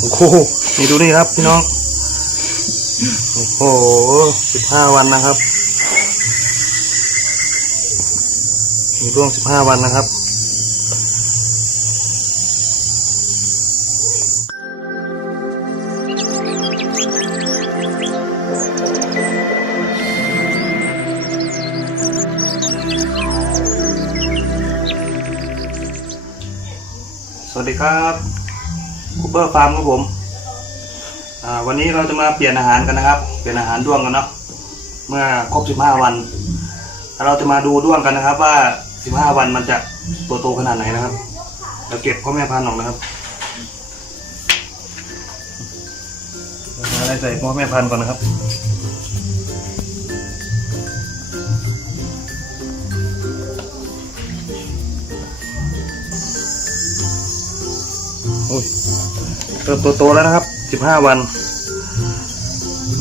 โอ้โหนี่ดูนี่ครับพี่น้อง โอ้โหสิบห้าวันนะครับ มีร่วงสิบห้าวันนะครับสวัสดีครับ คูเปอร์ฟาร์มครับผมอ่าวันนี้เราจะมาเปลี่ยนอาหารกันนะครับ เปลี่ยนอาหารด้วงกันเนาะเมื่อครบ 15 วันเราจะมาดูด้วงกันนะครับ ว่า 15 วันมันจะตัวโตขนาดไหนนะครับ เราเก็บพ่อแม่พันธุ์ออกนะครับเราจะได้ใส่พ่อแม่พันธุ์ก่อนนะครับ อ้ยเริ่มโตๆแล้วนะครับสิบห้าวัน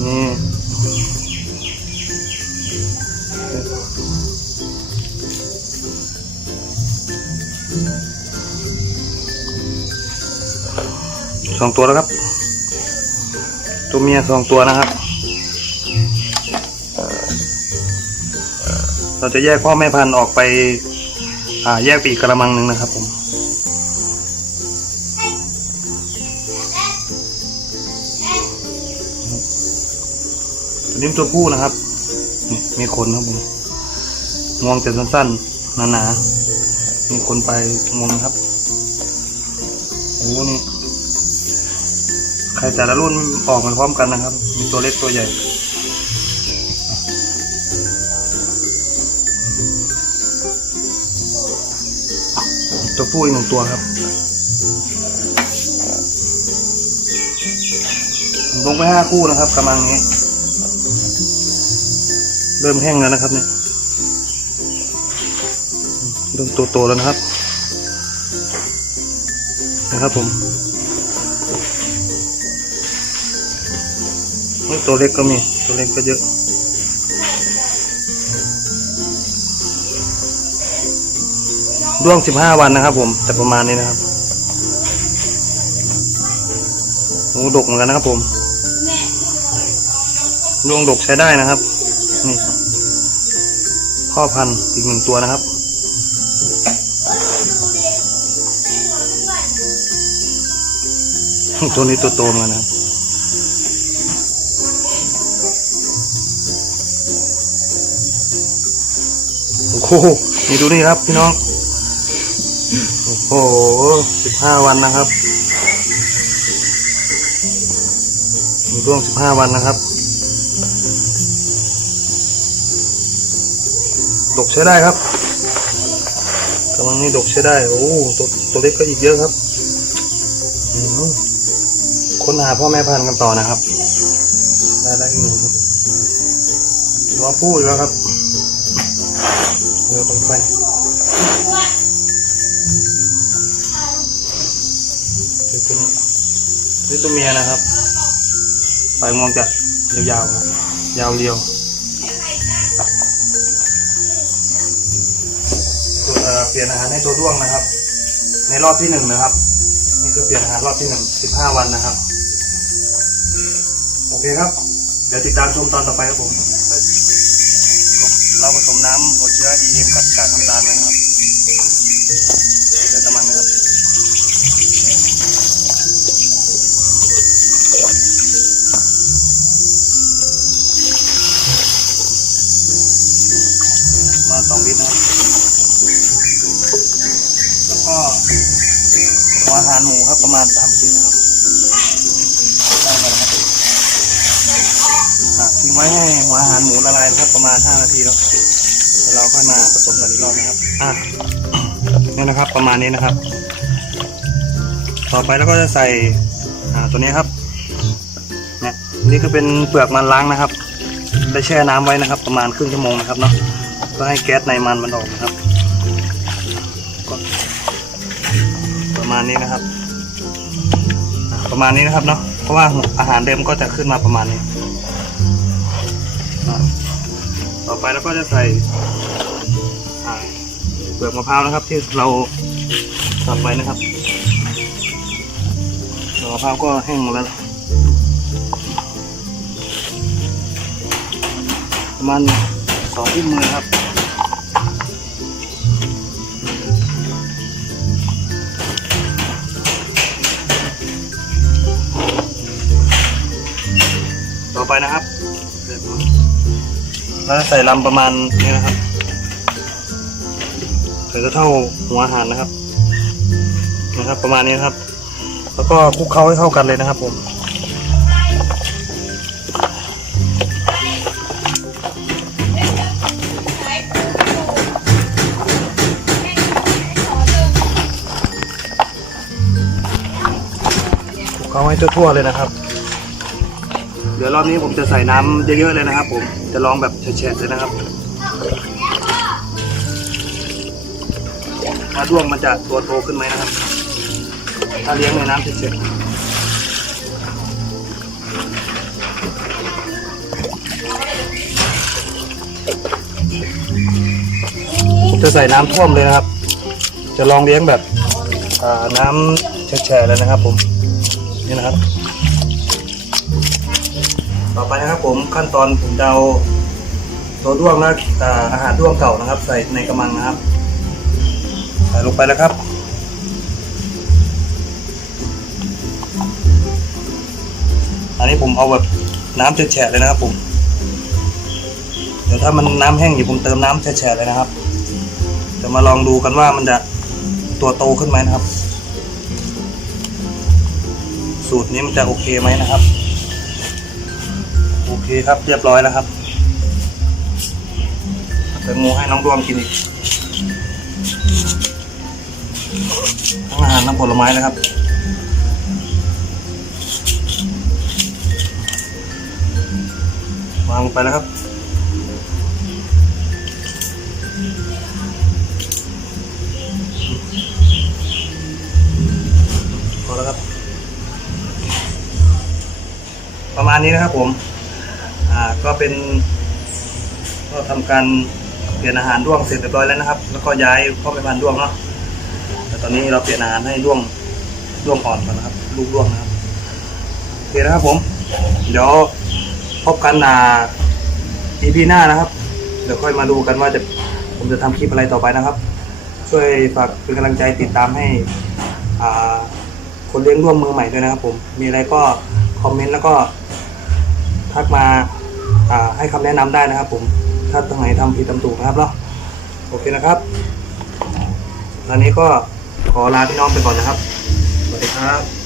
นี่สองตัวแล้วครับ ตัวเมียสองตัวนะครับ เราจะแยกพ่อแม่พันธุ์ออกไปแยกปอีกกระมังหนึ่งนะครับผม ตัวนี้ตัวผู้นะครับนี่มีขนครับผมงวงแต่สั้นๆหนาๆมีขนไปงวงนะครับโอ้โหนี่ไข่แต่ละรุ่นออกมาพร้อมกันนะครับ มีตัวเล็กตัวใหญ่ตัวผู้อีกหนึ่งตัวครับลงไปห้าคู่นะครับกำลังนี้ เริ่มแห้งแล้วนะครับเนี่ยเริ่มโตๆแล้วนะครับ นะครับผมตัวเล็กก็มีตัวเล็กก็เยอะด้วงสิบห้าวันนะครับ ผม แต่ประมาณนี้นะครับโอ้ดกเหมือนกันนะครับผมดวงดกใช้ได้นะครับนี่ พ่อพันธุ์อีกหนึ่งตัวนะครับ ตัวนี้ตัวโตมือนกันะครับโอ้โหนี่ดูนี่ครับพี่น้อง โอ้โหสิบห้าวันนะครับมีร่วงสิบห้าวันนะครับ ดกใช้ได้ครับกำลังนี้ดกใช้ได้ โอ้ตัวตัวเล็กก็อีกเยอะครับอืมค้นหาพ่อแม่พันธุ์กันต่อนะครับ ได้ได้อีกหนึ่งครับรอพูดแล้วครับเรือไปไปนี่ตัวนี้นี่ตัวเมียนะครับปลายงวงจะยาวๆครับยาวเรียว ลี่ยนอาหารให้ตัวด้วงนะครับ ในรอบที่หนึ่งนะครับ นี่คือเปลี่ยนอาหารรอบที่หนึ่งสิบห้าวันนะครับ โอเคครับ เดี๋ยวติดตามชมตอนต่อไปครับผม เราผสมน้ำหัวเชื้อ EM กับกากน้ำตาลนะครับ ประมาณสามชิ้นนะครับได้แล้วนะครับอะทิ้งไว้ให้หัวอาหารหมูละลายนะครับ ประมาณห้านาทีแล้วเดี๋ยวเราค่อยมาผสมกันอีกรอบนะครับอะนี่นะครับ ประมาณนี้นะครับ ต่อไปเราก็จะใส่อ่าตัวนี้ครับเนี่ยนี่ก็เป็นเปลือกมันล้างนะครับ ได้แช่น้ำไว้นะครับ ประมาณครึ่งชั่วโมงนะครับเนาะเพื่อให้แก๊สในมันมันออกนะครับก็ประมาณนี้นะครับอะ ประมาณนี้นะครับเนาะเพราะว่าอาหารเดิมก็จะขึ้นมาประมาณนี้ ต่อไปเราก็จะใส่เปลือกมะพร้าวนะครับ ที่เราสับไปนะครับเรามะพร้าวก็แห้งแล้วประมาณสองที่มือครับ ไปนะครับเราจะใส่ลำประมาณนี้นะครับใส่เท่าหัวอาหารนะครับ นะครับ ประมาณนี้นะครับ แล้วก็คลุกเคล้าให้เข้ากันเลยนะครับ ผมคลุกเคล้าให้ทั่วๆเลยนะครับ เดี๋ยวรอบนี้ผมจะใส่น้ำเยอะๆเลยนะครับ ผมจะลองแบบแฉะๆเลยนะครับว่าด้วงมันจะตัวโตขึ้นไหมนะครับ ถ้าเลี้ยงในน้ำแฉะๆจะใส่น้ำท่วมเลยนะครับ จะลองเลี้ยงแบบอ่าน้ำแฉะๆเลยนะครับ ผมนี่นะครับ ต่อไปนะครับผมขั้นตอนผมจะเอาตัวด้วงและอาหารด้วงเก่านะครับ ใส่ในกระมังนะครับ ใส่ลงไปแล้วครับอันนี้ผมเอาแบบน้ำแฉะเลยนะครับผม เดี๋ยวถ้ามันน้ำแห้งอยู่ผมเติมน้ำแฉะเลยนะครับจะมาลองดูกันว่ามันจะตัวโตขึ้นไหมนะครับ สูตรนี้มันจะโอเคไหมนะครับ เคครับเรียบร้อยแล้วครับเดี๋ยวงูให้น้องดวงกินอีกทั้งอาหารทั้งผลไม้นะครับวางลงไปแล้วครับพอแล้วครับ ประมาณนี้นะครับผม อ่าก็เป็น ก็ทำการเปลี่ยนอาหารด้วงเสร็จเรียบร้อยแล้วนะครับ แล้วก็ย้ายพ่อไปพันธุ์ด้วงเนาะแต่ตอนนี้เราเปลี่ยนอาหารให้ด้วงด้วงอ่อนก่อนนะครับ ลูกด้วงนะครับโอเคนะครับผม เดี๋ยวพบกันอ่า EP หน้านะครับ เดี๋ยวค่อยมาดูกันว่าจะผมจะทำคลิปอะไรต่อไปนะครับ ช่วยฝากเป็นกำลังใจติดตามให้อ่าคนเลี้ยงร่วมมือใหม่ด้วยนะครับผม มีอะไรก็คอมเมนต์แล้วก็ทักมา ให้คำแนะนำได้นะครับ ผมถ้าตรงไหนทำผิดทำถูกนะครับเนาะโอเคนะครับตอนนี้ก็ขอลาพี่น้องไปก่อนนะครับสวัสดีครับ